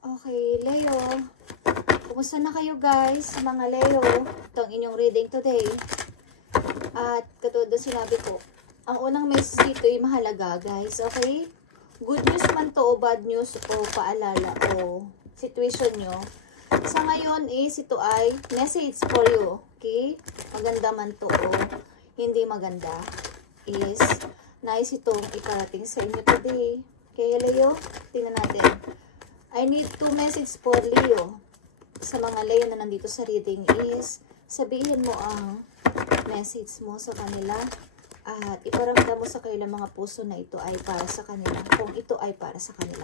Okay, Leo. Kumusta na kayo guys, mga Leo? Ito ang inyong reading today. At katulad na sinabi ko, ang unang message dito ay mahalaga guys, okay? Good news man to o bad news o paalala o situation nyo. Sa ngayon is ito ay message for you, okay? Maganda man to o hindi maganda is nice itong ikarating sa inyo today. Okay, Leo? Tingnan natin. I need to message for Leo. Sa mga Leo na nandito sa reading is sabihin mo ang message mo sa kanila at iparamdam mo sa kanila mga puso na ito ay para sa kanila. Kung ito ay para sa kanila.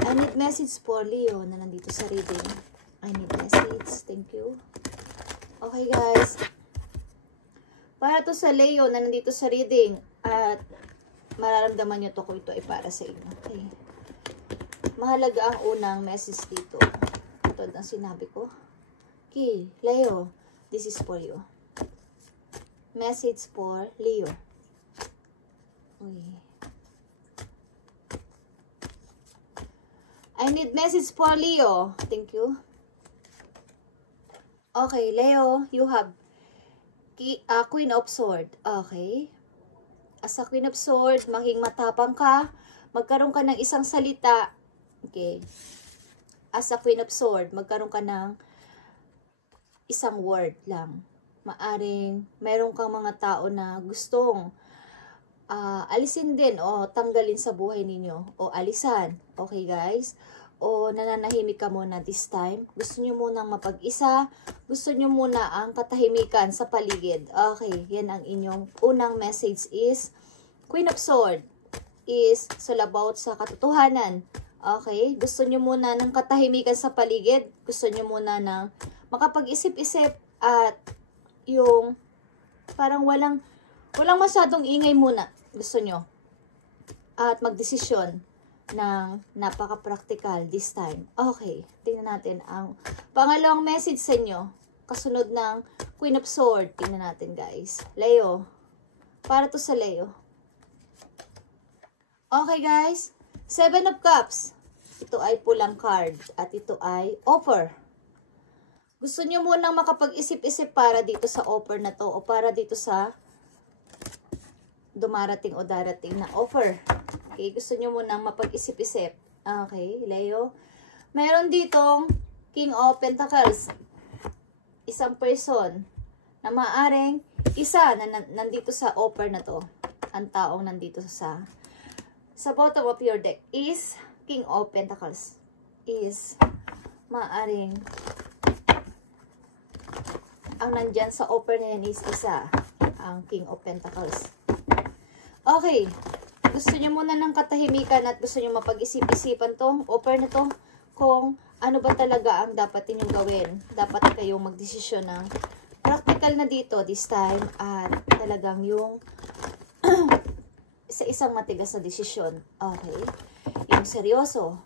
I need message for Leo na nandito sa reading. I need message. Thank you. Okay guys. Para to sa Leo na nandito sa reading at mararamdaman nyo to kung ito ay para sa inyo. Okay. Mahalaga ang unang message dito. Ito ang sinabi ko. Okay, Leo, this is for you. Message for Leo. Uy. I need message for Leo. Thank you. Okay, Leo, you have Queen of Swords. Okay. As a Queen of Swords, maging matapang ka. Magkaroon ka ng isang salita. Okay. As a Queen of Swords, magkaroon ka ng isang word lang. Maaring meron kang mga tao na gustong alisin din o tanggalin sa buhay ninyo o alisan. Okay guys? O nananahimik ka muna this time. Gusto nyo munang mapag-isa. Gusto nyo muna ang katahimikan sa paligid. Okay, yan ang inyong unang message is Queen of Swords is all about sa katotohanan. Okay, gusto nyo muna ng katahimikan sa paligid. Gusto nyo muna ng makapag-isip-isip at yung parang walang masyadong ingay muna. Gusto nyo. At magdesisyon ng napaka-practical this time. Okay, tingnan natin ang pangalawang message sa inyo. Kasunod ng Queen of Swords. Tingnan natin guys. Leo. Para to sa Leo. Okay guys. Seven of Cups. Ito ay pulang card. At ito ay offer. Gusto nyo munang makapag-isip-isip para dito sa offer na to. O para dito sa dumarating o darating na offer. Okay, gusto nyo munang mapag-isip-isip. Okay, Leo. Meron ditong King of Pentacles. Isang person na maaring isa na nandito sa offer na to. Ang taong nandito sa bottom of your deck is King of Pentacles. Is maaring ang nandyan sa offer na yan is isa. Ang King of Pentacles. Okay. Gusto nyo muna ng katahimikan at gusto nyo mapag-isip-isipan tong offer na to kung ano ba talaga ang dapat ninyong gawin. Dapat kayong magdesisyon ng practical na dito this time at talagang yung sa isang matigas na desisyon. Okay. Yung seryoso.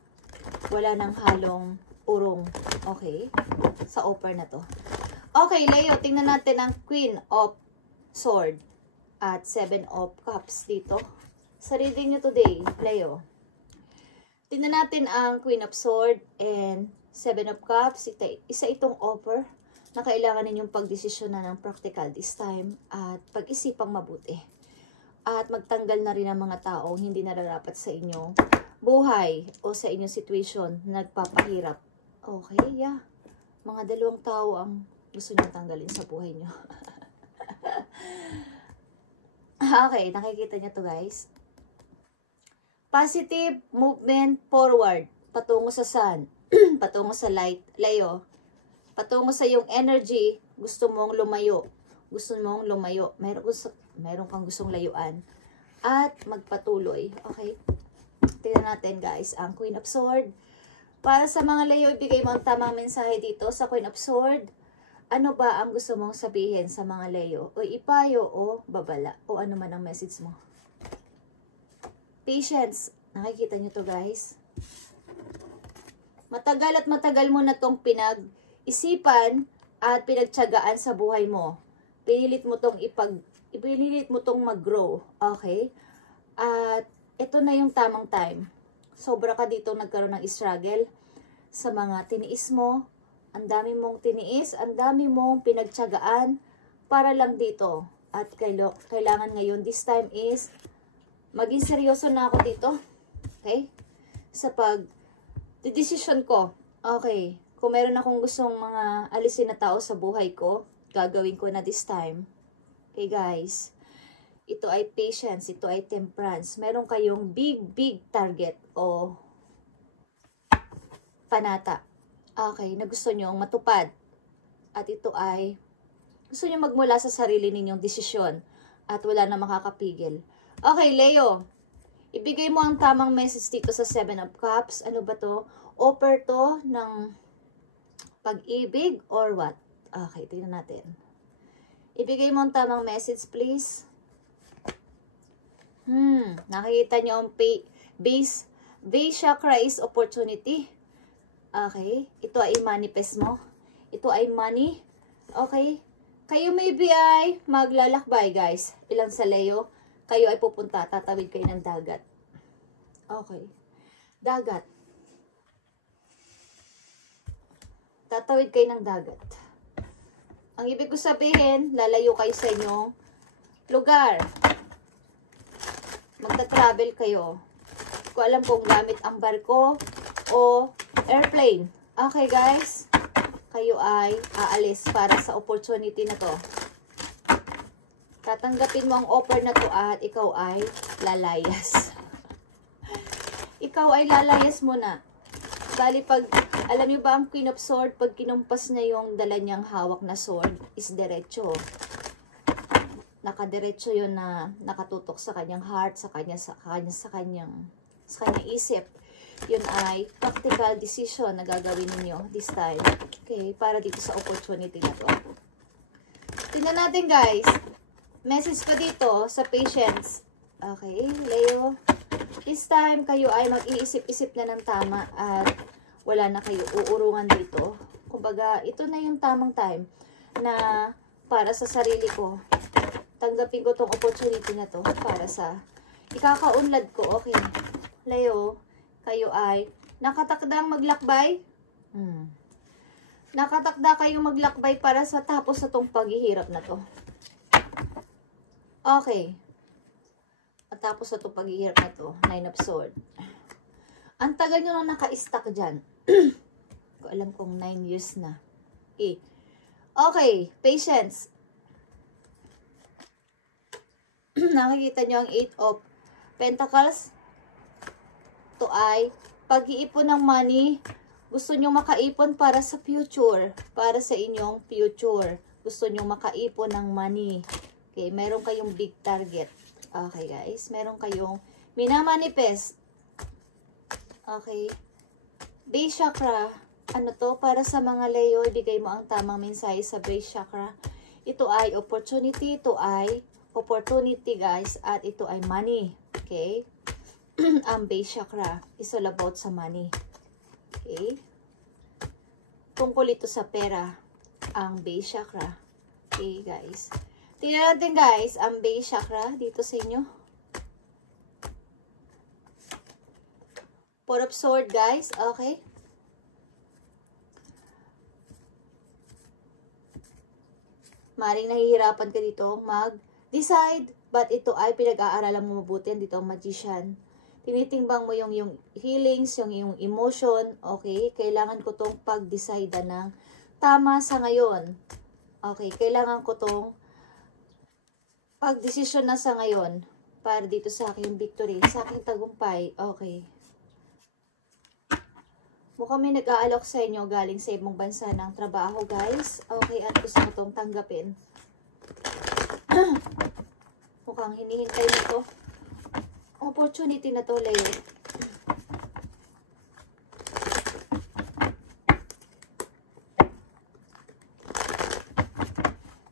Wala nang halong urong. Okay. Sa offer na to. Okay, Leo. Tingnan natin ang Queen of Swords at Seven of Cups dito. Sa reading nyo today, Leo. Tingnan natin ang Queen of Swords and Seven of Cups. Isa itong offer na kailangan ninyong pagdesisyonan ng practical this time at pag-isipang mabuti. At magtanggal na rin ang mga taong hindi nararapat sa inyong buhay o sa inyong situation na nagpapahirap. Okay, yeah. Mga dalawang tao ang gusto nyo tanggalin sa buhay nyo. Okay, nakikita nyo to guys. Positive movement forward. Patungo sa sun. Patungo sa light. Leo. Patungo sa yung energy. Gusto mong lumayo. Gusto mong lumayo. Meron kang gustong layuan. At magpatuloy. Okay? Tingnan natin guys. Ang Queen of Swords. Para sa mga Leo, ibigay mo ang tamang mensahe dito sa Queen of Swords. Ano ba ang gusto mong sabihin sa mga Leo? O ipayo o babala. O ano man ang message mo. Patience. Nakikita nyo to guys. Matagal at matagal mo na tong pinag-isipan at pinagtiyagaan sa buhay mo. Pinilit mo tong mag-grow. Okay? At ito na yung tamang time. Sobra ka dito nagkaroon ng struggle. sa mga tiniis mo. Ang dami mong tiniis, ang dami mong pinagtiyagaan para lang dito. At kailangan ngayon, this time is, maging seryoso na ako dito. Okay? Sa pag-decision ko. Okay. Kung meron akong gustong mga alisin na tao sa buhay ko, gagawin ko na this time. Okay guys? Ito ay patience, ito ay temperance. Meron kayong big target o panata. Okay, na gusto nyong matupad. At ito ay gusto nyong magmula sa sarili ninyong desisyon at wala na makakapigil. Okay, Leo. Ibigay mo ang tamang message dito sa 7 of Cups. Ano ba to? Offer to ng pag-ibig or what? Okay, tingnan natin. Ibigay mo ang tamang message, please. Nakikita nyo ang base chakra is opportunity. Okay. Ito ay manifest mo. Ito ay money. Okay. Kayo maybe ay maglalakbay, guys. Ilang sa Leo. Kayo ay pupunta. Tatawid kayo ng dagat. Okay. Dagat. Tatawid kayo ng dagat. Ang ibig ko sabihin, lalayo kayo sa inyong lugar. Magta-travel kayo. Hindi ko alam kung gamit ang barko o airplane. Okay guys, kayo ay aalis para sa opportunity na to. Tatanggapin mo ang offer na to at ikaw ay lalayas. Ikaw ay lalayas mo na. Bali pag, alam niyo ba ang Queen of Swords, pag kinumpas niya yung dala niyang hawak na sword, is diretso. Nakadiretso yun na nakatutok sa kanyang heart, sa kanyang isip. Yun ay practical decision na gagawin ninyo this time. Okay, para dito sa opportunity na to. Tingnan natin guys. Message pa dito sa patience. Okay, Leo. This time, kayo ay mag-iisip-isip na ng tama at wala na kayo uurungan dito. Kumbaga, ito na yung tamang time na para sa sarili ko. Tanggapin ko tong opportunity na to para sa ikakaunlad ko. Okay. Leo, kayo ay nakatakdang maglakbay. Nakatakda kayong maglakbay para sa tapos na tong paghihirap na to. Okay. At tapos na tong paghihirap na to. 9 of Swords. Ang tagal nyo lang naka-stuck dyan. Ko alam kung 9 years na. Okay. Okay. Patience. Nakikita nyo ang 8 of Pentacles. Ito ay pag-iipon ng money. Gusto nyo makaipon para sa future. Para sa inyong future. Gusto nyo makaipon ng money. Okay, meron kayong big target. Okay guys, meron kayong minamanifest. Okay. Base chakra. Ano to? Para sa mga Leo, ibigay mo ang tamang mensahe sa base chakra. Ito ay opportunity. Ito ay opportunity guys. At ito ay money. Okay. Ang base chakra is all about sa money. Okay. Tungkol ito sa pera. Ang base chakra. Okay guys. Tingnan natin guys, ang base chakra dito sa inyo. Four of Swords guys, okay. Maring nahihirapan ka dito mag-decide, but ito ay pinag-aaralan mo mabuti. Dito ang Magician. Tinitimbang mo yung feelings, yung iyong emotion, okay. Kailangan ko tong pag-decide ng tama sa ngayon. Okay, kailangan ko tong pag-desisyon na sa ngayon para dito sa aking victory, sa aking tagumpay. Okay. Mukhang may nag-aalok sa inyo galing sa ibang bansa ng trabaho, guys. Okay, at gusto mo itong tanggapin. Mukhang hinihintay mo ito. Opportunity na to, Leo.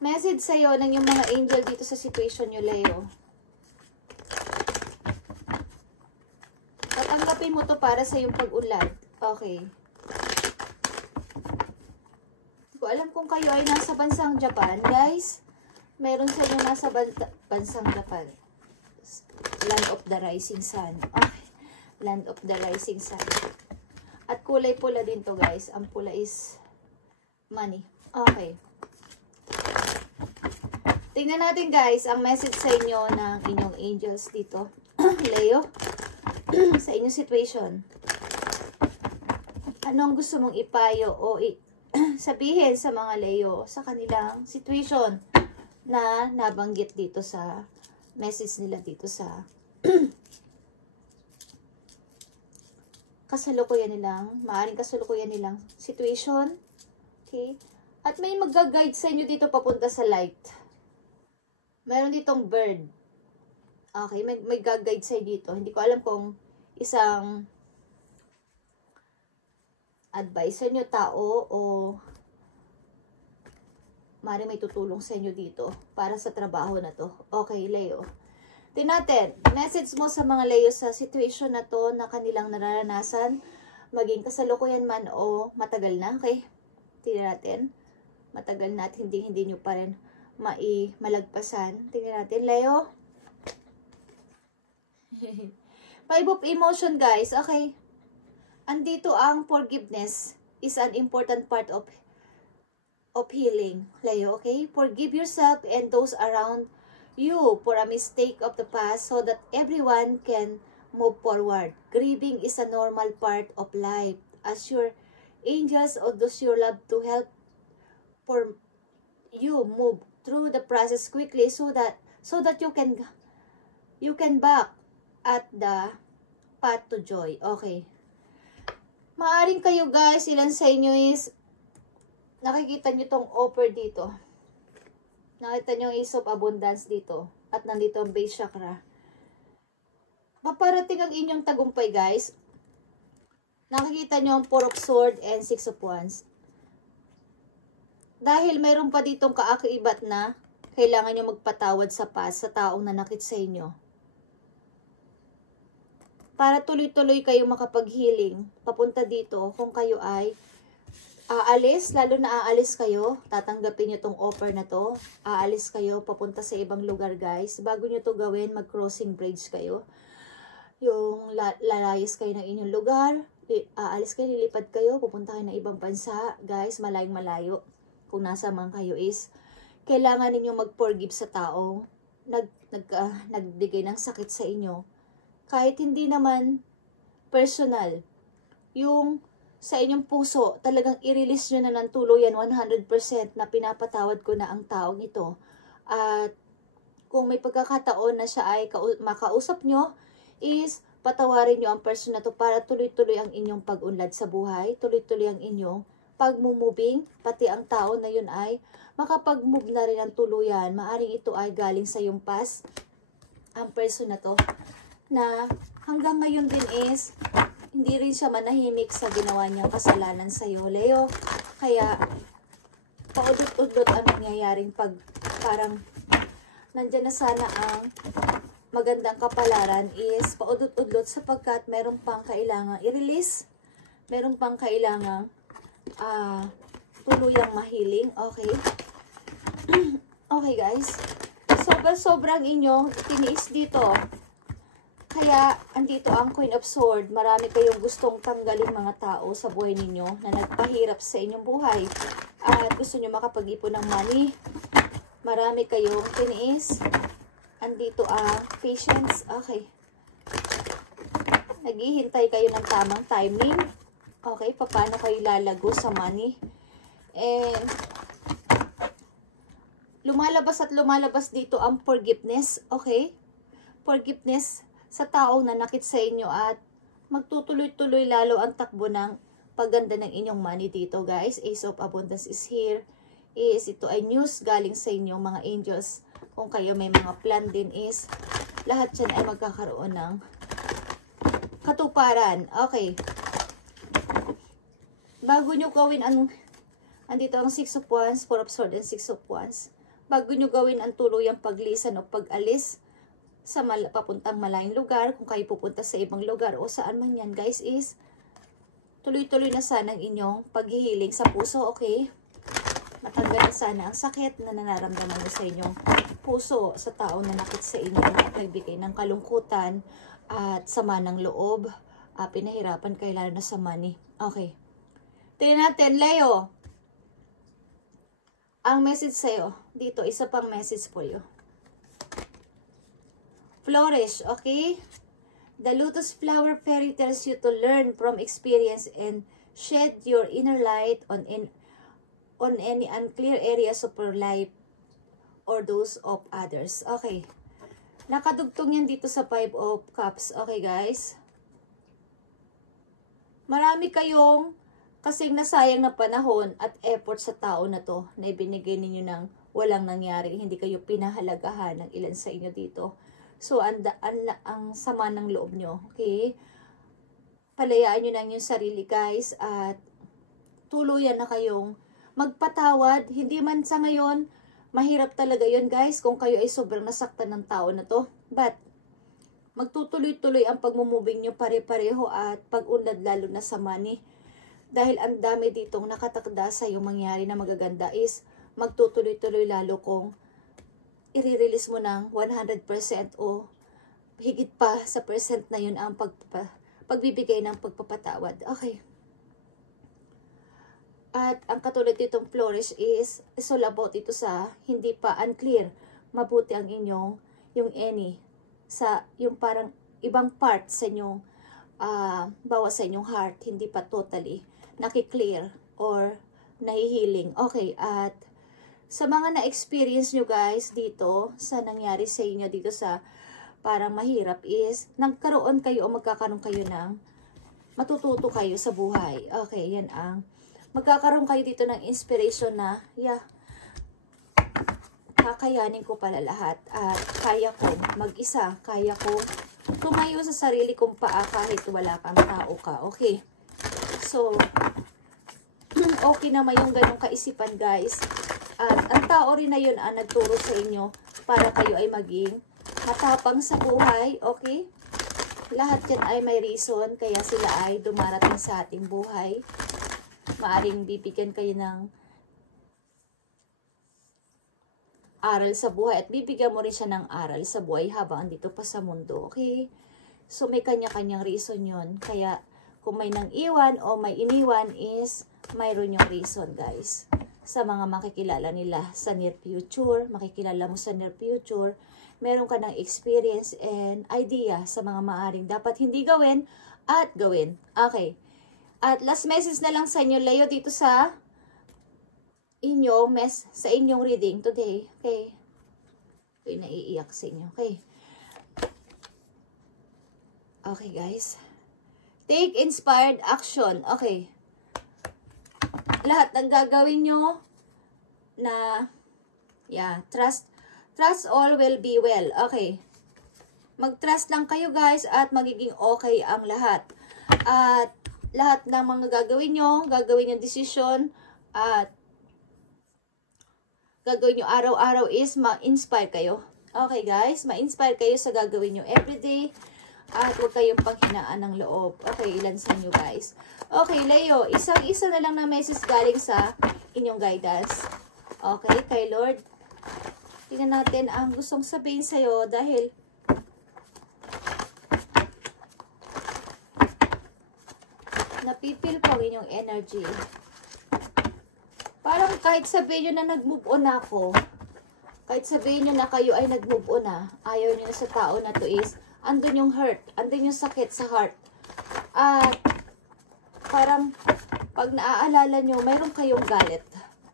Message sa'yo ng yung mga angel dito sa situation nyo, Leo. Tatanggapin mo to para sa yung pag-unlad. Okay. Hindi ko alam kung kayo ay nasa bansang Japan, guys. Meron sa inyo nasa bansang Japan. Land of the Rising Sun. Okay. Land of the Rising Sun. At kulay pula din to guys. Ang pula is money. Okay. Tingnan natin guys ang message sa inyo ng inyong angels dito. Leo, sa inyong situation. Anong gusto mong ipayo o sabihin sa mga Leo sa kanilang situation na nabanggit dito sa message nila dito sa maaaring kasalukuyan nilang situation. Okay? At may mag-guide sa inyo dito papunta sa light. Meron ditong bird. Okay, may guide sa inyo dito. Hindi ko alam kung isang advisor nyo, tao, o maaaring may tutulong sa inyo dito para sa trabaho na to. Okay, Leo. Natin, message mo sa mga Leo sa situation na to na kanilang nararanasan, maging kasalukuyan man o matagal na, okay? Tingnan natin, matagal na at hindi nyo pa rin malagpasan. Tingnan natin, Leo. Five of emotion, guys, okay? Andito ang forgiveness is an important part of healing, Leo, okay? Forgive yourself and those around you for a mistake of the past so that everyone can move forward. Grieving is a normal part of life. As your angels or those you love to help for you move through the process quickly so that you can back at the path to joy. Okay. Maaring kayo guys, ilan sa inyo is nakikita nyo tong offer dito. Nakita nyo yung Ace of Abundance dito. At nandito ang base chakra. Paparating ang inyong tagumpay guys. Nakikita nyo ang Four of Swords and Six of Wands. Dahil mayroon pa ditong kaakibat na kailangan nyo magpatawad sa past sa taong nanakit sa inyo. Para tuloy-tuloy kayong makapag-healing, papunta dito kung kayo ay aalis, lalo na aalis kayo, tatanggapin nyo tong offer na to, aalis kayo, papunta sa ibang lugar guys. Bago nyo to gawin, mag-crossing bridge kayo. Yung lalayas kayo ng inyong lugar, aalis kayo, lilipad kayo, pupunta kayo ng ibang bansa, guys, malayong malayo. Kung nasa man kayo is, kailangan ninyong mag-forgive sa taong nagbigay ng sakit sa inyo. Kahit hindi naman personal, yung sa inyong puso, talagang i-release nyo na ng tuluyan 100% na pinapatawad ko na ang taong ito. At kung may pagkakataon na siya ay makausap nyo, is patawarin nyo ang person na to para tuloy-tuloy ang inyong pag-unlad sa buhay, tuloy-tuloy ang inyong pag-moving, pati ang tao na yun ay makapag-move na rin ang tuluyan. Maaring ito ay galing sa iyong past, ang person na to, na hanggang ngayon din is hindi rin siya manahimik sa ginawa niyang kasalanan sa iyo, Leo. Kaya, paudot-udot ang nangyayaring parang nandyan na sana ang magandang kapalaran is paudot-udot sapagkat meron pang kailangang i-release, meron pang kailangang tuluyang mahiling. Okay? Okay guys. Sobrang inyong tiniis dito. Kaya, andito ang Queen of Swords. Marami kayong gustong tanggalin mga tao sa buhay ninyo na nagpahirap sa inyong buhay. At gusto nyo makapag-ipon ng money. Marami kayong tiniis. Andito ang patience. Okay. Naghihintay kayo ng tamang timing. Okay, paano kayo lalago sa money. And, lumalabas at lumalabas dito ang forgiveness. Okay? Forgiveness sa taong nanakit sa inyo at magtutuloy-tuloy lalo ang takbo ng pagganda ng inyong money dito guys. Ace of Abundance is here. Ito ay news galing sa inyong mga angels. Kung kayo may mga plan din is lahat yan ay magkakaroon ng katuparan. Okay. Bago nyo gawin andito ang Six of Wands, Four of Swords and Six of Wands. Bago nyo gawin ang tuluyang paglisan o pag-alis sa papuntang malayong lugar, kung kayo pupunta sa ibang lugar o saan man yan guys, is tuloy-tuloy na sana ang inyong paghihiling sa puso, okay? Matanggal na sana ang sakit na nararamdaman nyo sa inyong puso sa taong nanakit sa inyo at nagbigay ng kalungkutan at sama ng loob, pinahirapan kayo lalo na sa money. Okay. Tingnan natin, Leo. Ang message sa'yo. Dito, isa pang message for you. Flourish, okay? The lotus flower fairy tells you to learn from experience and shed your inner light on any unclear areas of your life or those of others. Okay. Nakadugtong yan dito sa 5 of Cups. Okay, guys? Marami kayong kasing nasayang na panahon at effort sa tao na to na ibinigay ninyo ng walang nangyari. Hindi kayo pinahalagahan ng ilan sa inyo dito. So, ang sama ng loob nyo. Okay? Palayaan nyo na yung sarili, guys. At tuluyan na kayong magpatawad. Hindi man sa ngayon, mahirap talaga yun, guys, kung kayo ay sobrang nasaktan ng tao na to. But, magtutuloy-tuloy ang pagmumubing nyo pare-pareho at pag-unlad lalo na sa money. Dahil ang dami ditong nakatakda sa yung mangyari na magaganda is magtutuloy-tuloy lalo kung i-release mo ng 100% o higit pa sa percent na yun ang pagbibigay ng pagpapatawad. Okay. At ang katulad ditong flourish is all about ito sa hindi pa unclear. Mabuti ang inyong, yung any, sa yung parang ibang part sa inyong, bawa sa inyong heart, hindi pa totally nakiklear or nahihiling. Okay, at sa mga na-experience nyo guys dito, sa nangyari sa inyo dito sa parang mahirap is, nagkaroon kayo o magkakaroon kayo ng, matututo kayo sa buhay. Okay, yan ang, magkakaroon kayo dito ng inspiration na, kakayanin ko pala lahat at kaya ko mag-isa, kaya ko tumayo sa sarili kong paa kahit wala kang tao ka. Okay. So, okay naman yung ganong kaisipan guys. At ang tao rin na yun ang nagturo sa inyo para kayo ay maging matapang sa buhay. Okay? Lahat yan ay may reason kaya sila ay dumarating sa ating buhay. Maaring bibigyan kayo ng aral sa buhay at bibigyan mo rin siya ng aral sa buhay habang andito pa sa mundo. Okay? So, may kanya-kanyang reason yun. Kaya, kung may nang iwan o may iniwan is mayroon yung reason guys. Sa mga makikilala nila sa near future, makikilala mo sa near future, meron ka ng experience and idea sa mga maaring dapat hindi gawin at gawin. Okay. At last message na lang sa inyo, Leo, dito sa inyong reading today. Okay. Ako'y naiiyak sa inyo. Okay. Okay, guys. Take inspired action. Okay. Lahat ng gagawin nyo na, trust all will be well. Okay. Mag-trust lang kayo, guys, at magiging okay ang lahat. At lahat ng mga gagawin yung decision, at gagawin nyo araw-araw is ma-inspire kayo. Okay, guys, ma-inspire kayo sa gagawin nyo everyday. At huwag kayong panghinaan ng loob. Okay, ilan sa inyo guys. Okay, Leo, isang-isa na lang na message galing sa inyong guidance. Okay, kay Lord. Tingnan natin ang gustong sabihin sa'yo dahil napipil ko ang inyong energy. Parang kahit sabihin nyo na nag-move on ako, kahit sabihin nyo na kayo ay nag-move on na, ayaw nyo na sa tao na to is, andun yung hurt, andun yung sakit sa heart. At parang pag naaalala nyo, mayroon kayong galit.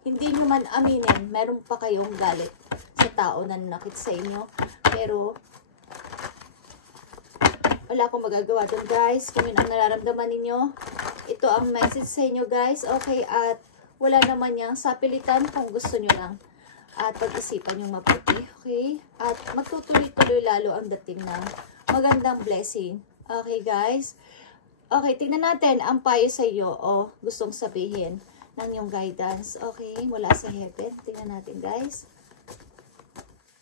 Hindi nyo man aminin, mayroon pa kayong galit sa tao na nanakit sa inyo. Pero wala akong magagawa doon guys. Kung yun ang nararamdaman ninyo, ito ang message sa inyo guys. Okay, at wala naman yang sapilitan kung gusto nyo lang. At pag-isipan yung mabuti. Okay, at magtutuloy-tuloy lalo ang dating ng magandang blessing. Okay, guys. Okay, tingnan natin ang payo sa iyo o gustong sabihin ng yung guidance. Okay, mula sa heaven. Tingnan natin, guys.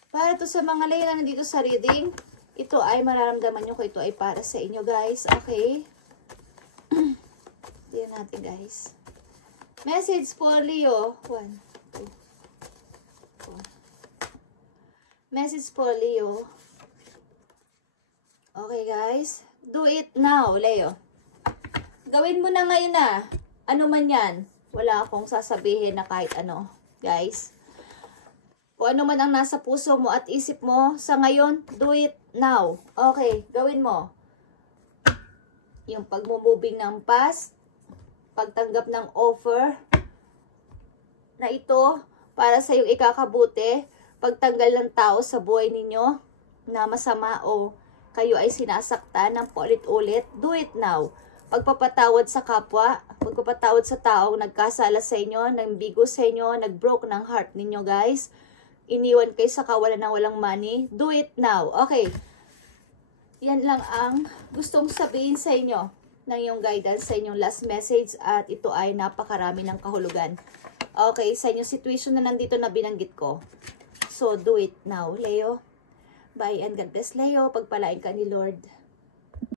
Para to sa mga lay na nandito sa reading, ito ay mararamdaman nyo ko ito ay para sa inyo, guys. Okay. Tingnan natin, guys. Message for Leo. 1, 2, 4. Message for Leo. Okay, guys. Do it now, Leo. Gawin mo na ngayon na. Ano man yan. Wala akong sasabihin na kahit ano. Guys. O ano man ang nasa puso mo at isip mo sa ngayon, do it now. Okay, gawin mo. Yung pagmumoving ng past, pagtanggap ng offer na ito para sa iyong ikakabuti, pagtanggal ng tao sa buhay ninyo na masama o kayo ay sinasaktan ng paulit-ulit, do it now. Pagpapatawad sa kapwa, pagpapatawad sa taong nagkasala sa inyo, nagbigo sa inyo, nagbroke ng heart ninyo guys, iniwan kayo sa kawalan ng walang money, do it now. Okay, yan lang ang gustong sabihin sa inyo ng iyong guidance sa inyong last message at ito ay napakarami ng kahulugan. Okay, sa inyong situation na nandito na binanggit ko. So, do it now, Leo. Bye and God bless, Leo. Pagpalain ka ni Lord.